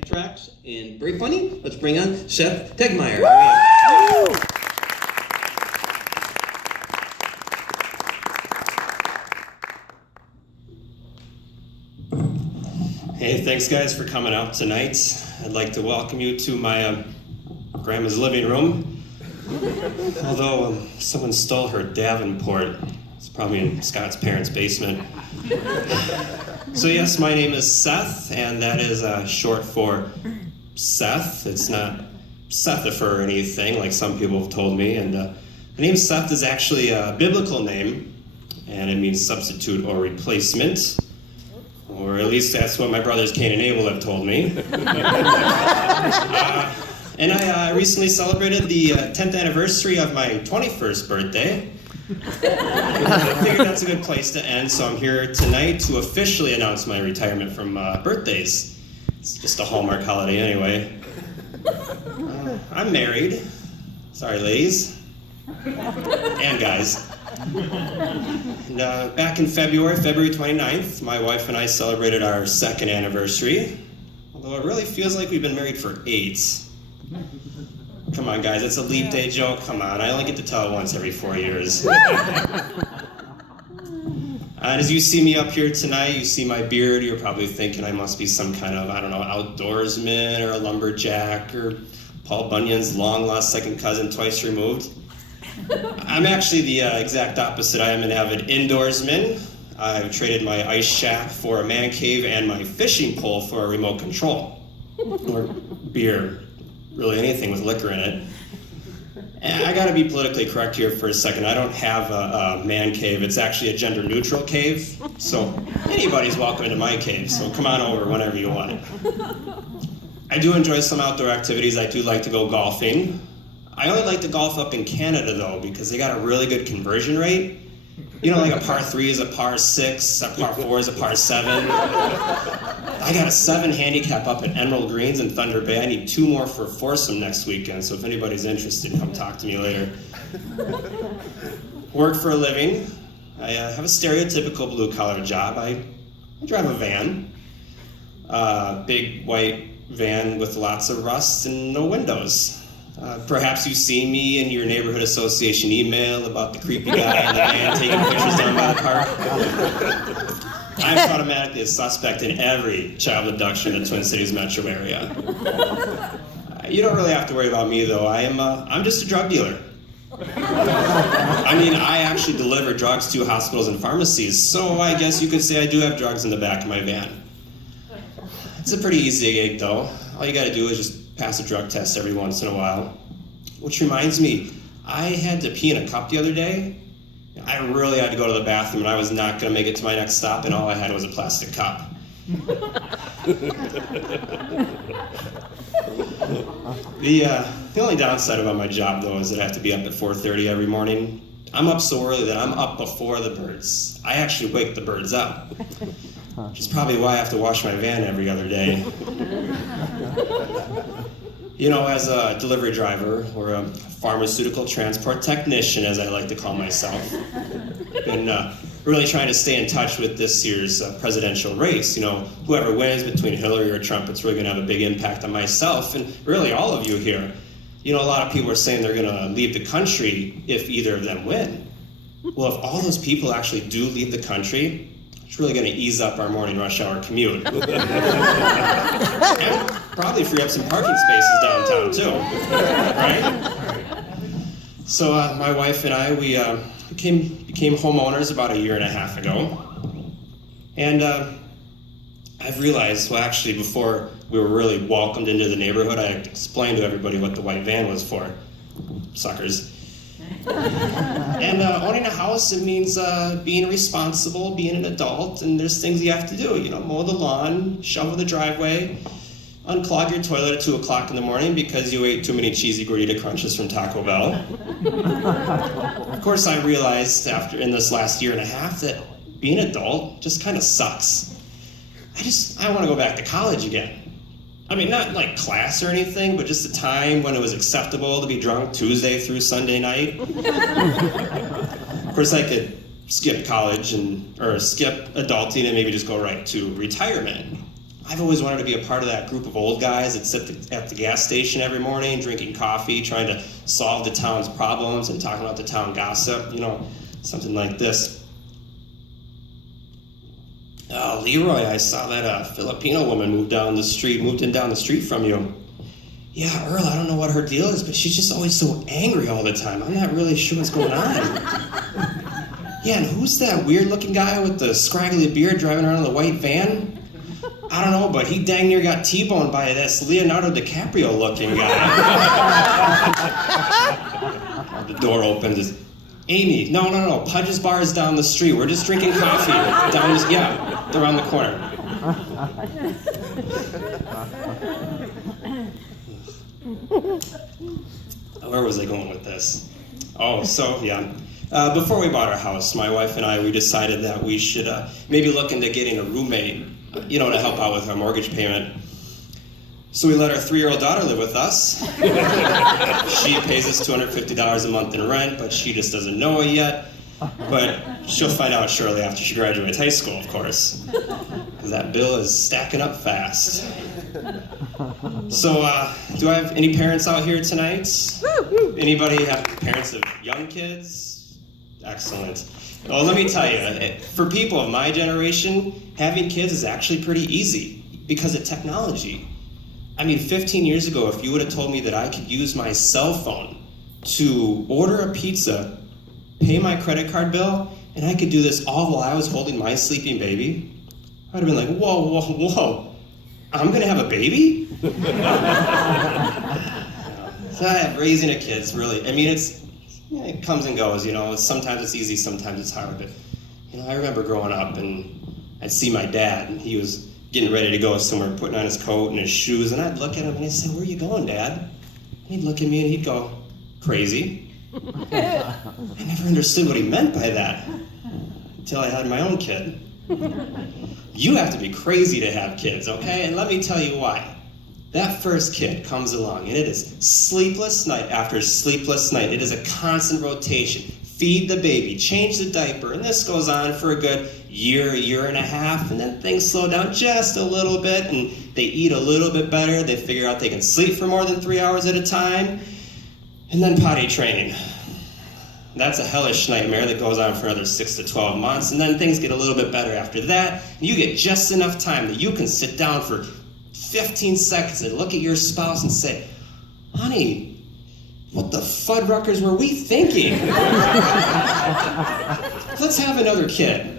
exciting tracks and very funny. Let's bring on Seth Tegtmeier. Hey, thanks guys for coming out tonight. I'd like to welcome you to my grandma's living room. Although someone stole her Davenport. It's probably in Scott's parents' basement. So yes, my name is Seth, and that is short for Seth. It's not Sethifer or anything like some people have told me. And the name Seth is actually a biblical name, and it means substitute or replacement. Or at least that's what my brothers Cain and Abel have told me. And I recently celebrated the 10th anniversary of my 21st birthday. I figured that's a good place to end, so I'm here tonight to officially announce my retirement from birthdays. It's just a Hallmark holiday anyway. I'm married. Sorry, ladies. And guys. And back in February 29th, my wife and I celebrated our 2nd anniversary. Although it really feels like we've been married for 8. Come on, guys, it's a leap day joke. Come on, I only get to tell it once every 4 years. And as you see me up here tonight, you see my beard, you're probably thinking I must be some kind of, I don't know, outdoorsman or a lumberjack or Paul Bunyan's long-lost second cousin twice removed. I'm actually the exact opposite. I am an avid indoorsman. I've traded my ice shack for a man cave and my fishing pole for a remote control. Or beer, really anything with liquor in it. And I gotta be politically correct here for a second. I don't have a man cave. It's actually a gender-neutral cave. So anybody's welcome into my cave, so come on over whenever you want. I do enjoy some outdoor activities. I do like to go golfing. I only like to golf up in Canada, though, because they got a really good conversion rate. You know, like a par 3 is a par 6, a par 4 is a par 7. I got a 7 handicap up at Emerald Greens in Thunder Bay. I need 2 more for foursome next weekend, so if anybody's interested, come talk to me later. Work for a living. I have a stereotypical blue-collar job. I drive a van. Big white van with lots of rust and no windows. Perhaps you've seen me in your neighborhood association email about the creepy guy in the van taking pictures down by the park. I'm automatically a suspect in every child abduction in the Twin Cities metro area. You don't really have to worry about me, though. I'm just a drug dealer. I mean, I actually deliver drugs to hospitals and pharmacies, so I guess you could say I do have drugs in the back of my van. It's a pretty easy gig, though. All you gotta do is just pass a drug test every once in a while. Which reminds me, I had to pee in a cup the other day. I really had to go to the bathroom and I was not gonna make it to my next stop, and all I had was a plastic cup. The only downside about my job, though, is that I have to be up at 4:30 every morning. I'm up so early that I'm up before the birds. I actually wake the birds up. Which is probably why I have to wash my van every other day. You know, as a delivery driver, or a pharmaceutical transport technician, as I like to call myself, been really trying to stay in touch with this year's presidential race. You know, whoever wins between Hillary or Trump, it's really going to have a big impact on myself, and really all of you here. You know, a lot of people are saying they're going to leave the country if either of them win. Well, if all those people actually do leave the country, it's really going to ease up our morning rush hour commute. And probably free up some parking spaces downtown too, right? So my wife and I, we became homeowners about 1.5 years ago. And I've realized, well, actually, before we were really welcomed into the neighborhood, I explained to everybody what the white van was for. Suckers. And owning a house, it means being responsible, being an adult, and there's things you have to do. You know, mow the lawn, shovel the driveway, unclog your toilet at 2 o'clock in the morning because you ate too many cheesy gordita crunches from Taco Bell. Of course, I realized in this last 1.5 years that being an adult just kind of sucks. I want to go back to college again. I mean, not like class or anything, but just a time when it was acceptable to be drunk Tuesday through Sunday night. Of course, I could skip college or skip adulting and maybe just go right to retirement. I've always wanted to be a part of that group of old guys that sit at the gas station every morning, drinking coffee, trying to solve the town's problems and talking about the town gossip, something like this. Oh, Leroy, I saw that Filipino woman moved in down the street from you. Yeah, Earl, I don't know what her deal is, but she's just always so angry all the time. I'm not really sure what's going on. Yeah, and who's that weird-looking guy with the scraggly beard driving around in the white van? I don't know, but he dang near got T-boned by this Leonardo DiCaprio-looking guy. The door opens. Amy, no, Pudge's bar is down the street. We're just drinking coffee around the corner. Where was I going with this? Before we bought our house, my wife and we decided that we should maybe look into getting a roommate, to help out with our mortgage payment. So we let our 3-year-old daughter live with us. She pays us $250 a month in rent, but she just doesn't know it yet. But she'll find out shortly after she graduates high school, of course. Because that bill is stacking up fast. So, do I have any parents out here tonight? Anybody have parents of young kids? Excellent. Well, let me tell you, for people of my generation, having kids is actually pretty easy because of technology. 15 years ago, if you would have told me that I could use my cell phone to order a pizza, pay my credit card bill, and I could do this all while I was holding my sleeping baby, I'd have been like, whoa, I'm gonna have a baby? So raising a kid's really, it comes and goes, sometimes it's easy, sometimes it's hard, but, I remember growing up and I'd see my dad, and he was getting ready to go somewhere, putting on his coat and his shoes, and I'd look at him and I'd say, where are you going, Dad? And he'd look at me and he'd go, crazy. I never understood what he meant by that until I had my own kid. You have to be crazy to have kids, okay? And let me tell you why. That first kid comes along and it is sleepless night after sleepless night. It is a constant rotation. Feed the baby, change the diaper, and this goes on for a good year and a half, and then things slow down just a little bit, and they eat a little bit better, they figure out they can sleep for more than 3 hours at a time, and then potty training. That's a hellish nightmare that goes on for another 6 to 12 months, and then things get a little bit better after that, and you get just enough time that you can sit down for 15 seconds and look at your spouse and say, honey, what the Fuddruckers were we thinking? Let's have another kid.